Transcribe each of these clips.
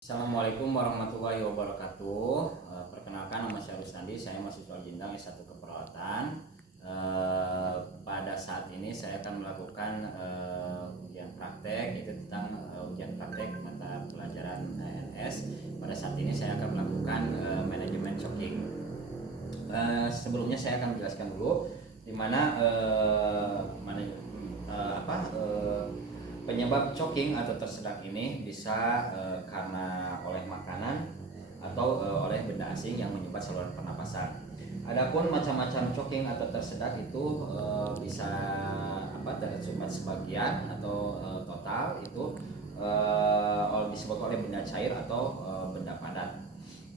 Assalamualaikum warahmatullahi wabarakatuh. Perkenalkan, nama saya Rustandi, saya mahasiswa Jindang S1 Keperawatan. Pada saat ini saya akan melakukan ujian praktek, itu tentang ujian praktek mata pelajaran ANS. Pada saat ini saya akan melakukan manajemen choking. Sebelumnya saya akan menjelaskan dulu di mana penyebab choking atau tersedak ini bisa karena oleh makanan atau oleh benda asing yang menyumbat saluran pernapasan. Adapun macam-macam choking atau tersedak itu bisa tersumbat sebagian atau total itu disebabkan oleh benda cair atau benda padat.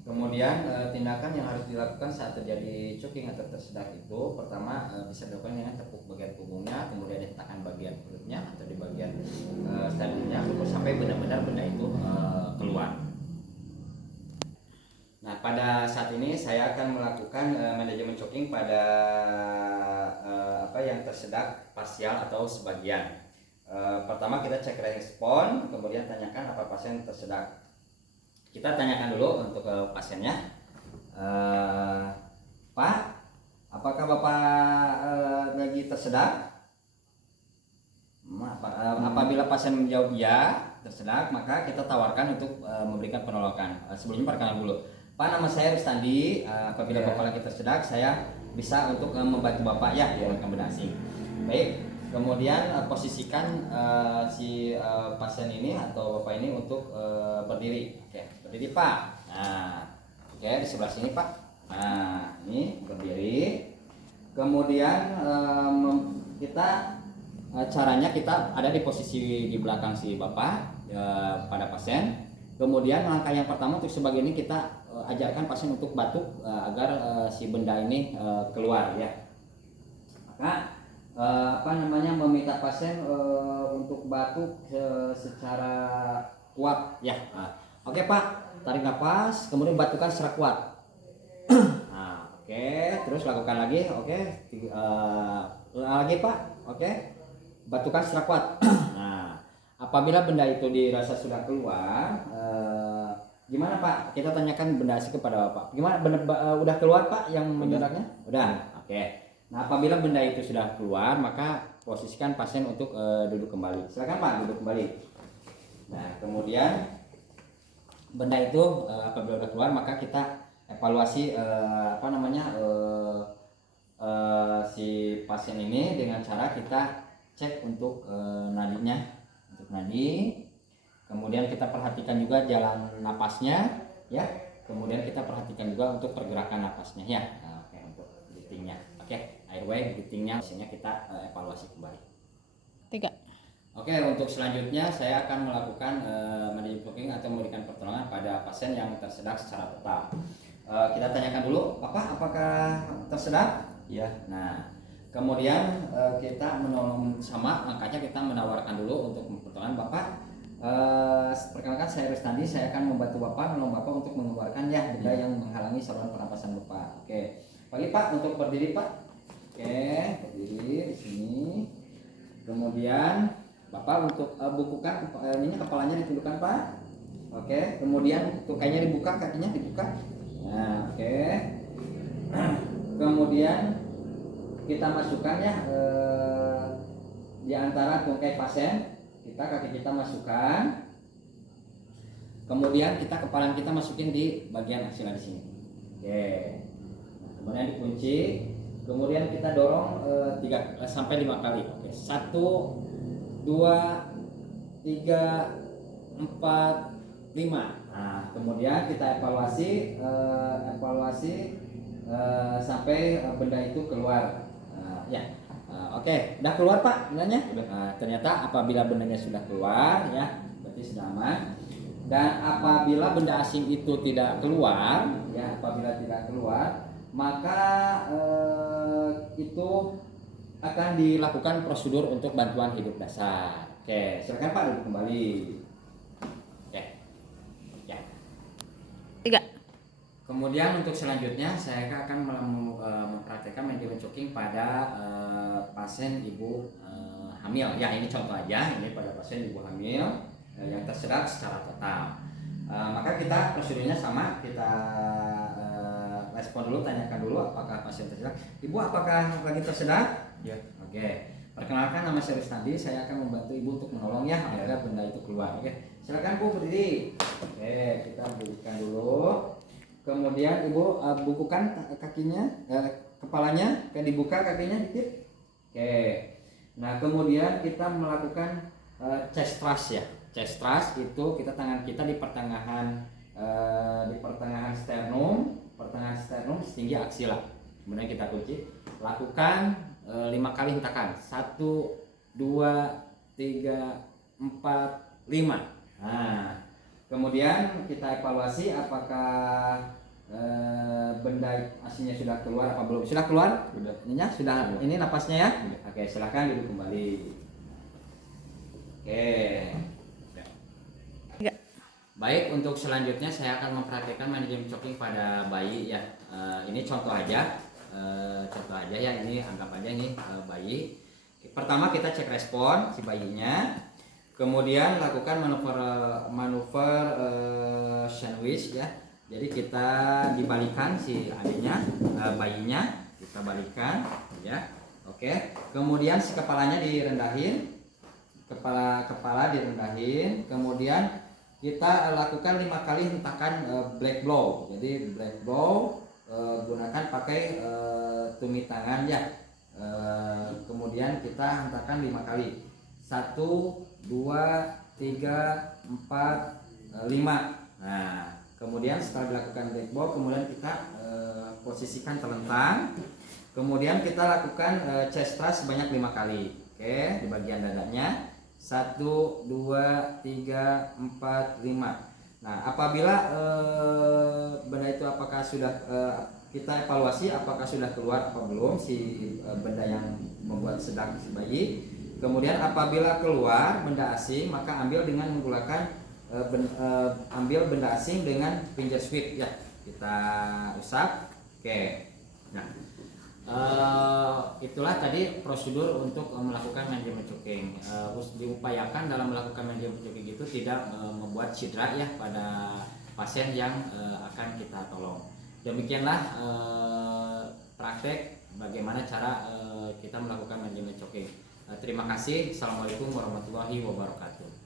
Kemudian tindakan yang harus dilakukan saat terjadi choking atau tersedak itu pertama bisa dilakukan dengan tepuk bagian punggungnya, kemudian ditekan bagian perutnya atau di bagian sternumnya sampai benar-benar benda itu keluar. Nah, pada saat ini saya akan melakukan manajemen choking pada yang tersedak parsial atau sebagian. Pertama kita cek respon, kemudian tanyakan apa pasien tersedak. Kita tanyakan dulu untuk pasiennya, Pak, apakah Bapak lagi tersedak? Apabila pasien menjawab ya, tersedak, maka kita tawarkan untuk memberikan penolakan. Sebelumnya perkenalan dulu, Pak, nama saya Rustandi. Apabila Bapak lagi tersedak, saya bisa untuk membantu Bapak ya menggunakan benda asing. Baik. Kemudian posisikan si pasien ini atau Bapak ini untuk berdiri. Oke, berdiri Pak. Nah, oke, di sebelah sini Pak. Nah, ini berdiri. Kemudian caranya kita ada di posisi di belakang si Bapak pada pasien. Kemudian langkah yang pertama untuk sebagian ini kita ajarkan pasien untuk batuk agar si benda ini keluar ya. Maka meminta pasien untuk batuk secara kuat ya. Oke Pak, tarik nafas, kemudian batukkan secara kuat. Nah, oke, terus lakukan lagi. Oke, lagi Pak. Oke, batukkan secara kuat. Nah, apabila benda itu dirasa sudah keluar, gimana Pak? Kita tanyakan benda asing kepada Bapak. Gimana, udah keluar Pak yang menyerangnya? Udah. Oke. Nah, apabila benda itu sudah keluar, maka posisikan pasien untuk duduk kembali. Silakan Pak, duduk kembali. Nah, kemudian benda itu apabila sudah keluar, maka kita evaluasi si pasien ini dengan cara kita cek untuk nadinya, untuk nadi. Kemudian kita perhatikan juga jalan napasnya, ya. Kemudian kita perhatikan juga untuk pergerakan napasnya, ya. Nah, oke, untuk breathingnya. Oke, airway, breathingnya, hasilnya kita evaluasi kembali. 3. Oke, untuk selanjutnya saya akan melakukan manajemen choking atau memberikan pertolongan pada pasien yang tersedak secara total. Kita tanyakan dulu, Bapak, apakah tersedak? Ya. Nah, kemudian kita menolong sama angkanya, kita menawarkan dulu untuk pertolongan Bapak. Perkenalkan, saya Rustandi, saya akan membantu Bapak, menolong Bapak untuk mengeluarkan ya benda yang menghalangi saluran pernapasan Bapak. Oke. Pagi Pak, untuk berdiri Pak. Oke, berdiri di sini. Kemudian Bapak untuk bukukan ini kepalanya ditundukkan Pak. Oke, kemudian untuk kakinya dibuka, Nah, oke. Kemudian kita masukkan ya di antara tungkai pasien, kaki kita masukkan. Kemudian kepala kita masukin di bagian aksila di sini. Oke. Kemudian dikunci, kemudian kita dorong 3 sampai 5 kali. Oke, 1, 2, 3, 4, 5. Nah, kemudian kita evaluasi sampai benda itu keluar. Ya. Oke, udah keluar Pak bendanya? Ternyata apabila bendanya sudah keluar ya, berarti sudah aman. Dan apabila benda asing itu tidak keluar, ya, maka itu akan dilakukan prosedur untuk bantuan hidup dasar. Oke, silakan Pak, duduk kembali. Oke. Ya. 3. Kemudian untuk selanjutnya saya akan mempraktekkan manajemen choking pada pasien ibu hamil. Ya, ini contoh aja, ini pada pasien ibu hamil yang tersedak secara total. Maka kita prosedurnya sama, kita respon dulu, tanyakan dulu apakah pasien tersedak. Ibu, apakah lagi tersedak? Ya. Oke. Perkenalkan, nama saya Rustandi, saya akan membantu ibu untuk menolong ya agar benda itu keluar. Oke. Silakan Bu berdiri. Oke, kita berikan dulu. Kemudian ibu bukukan kakinya, kepalanya, kayak dibuka kakinya dikit. Oke. Nah, kemudian kita melakukan chest thrust ya. Chest thrust itu kita tangan kita di pertengahan sternum, setinggi aksila. Kemudian kita kunci. Lakukan 5 kali hentakan. 1 2 3 4 5. Nah, kemudian kita evaluasi apakah benda aslinya sudah keluar apa belum. Sudah keluar? Sudah. Ininya sudah. Ini napasnya ya? Sudah. Oke, silakan duduk kembali. Oke. Tiga. Baik, untuk selanjutnya saya akan memperhatikan manajemen choking pada bayi ya. Ini contoh aja. Contoh aja ya, ini anggap aja ini bayi. Pertama kita cek respon si bayinya. Kemudian lakukan manuver sandwich ya. Jadi kita dibalikan si adiknya, bayinya kita balikan ya. Oke. Kemudian si kepalanya direndahin, kepala direndahin. Kemudian kita lakukan 5 kali hentakan black blow. Jadi black blow gunakan pakai tumit tangan ya. Kemudian kita hentakan 5 kali. 1 2 3 4 5. Nah, kemudian setelah dilakukan black blow, kemudian kita posisikan telentang. Kemudian kita lakukan chest thrust sebanyak 5 kali. Oke, di bagian dadanya. 1 2 3 4 5. Nah, apabila benda itu apakah sudah kita evaluasi apakah sudah keluar apa belum si benda yang membuat sedak si bayi. Kemudian apabila keluar benda asing, maka ambil dengan menggunakan ambil benda asing dengan finger sweep ya. Kita usap. Oke. Nah, itulah tadi prosedur untuk melakukan manajemen choking. Diupayakan dalam melakukan manajemen choking itu tidak membuat cedera ya pada pasien yang akan kita tolong. Demikianlah praktek bagaimana cara kita melakukan manajemen choking. Terima kasih. Assalamualaikum warahmatullahi wabarakatuh.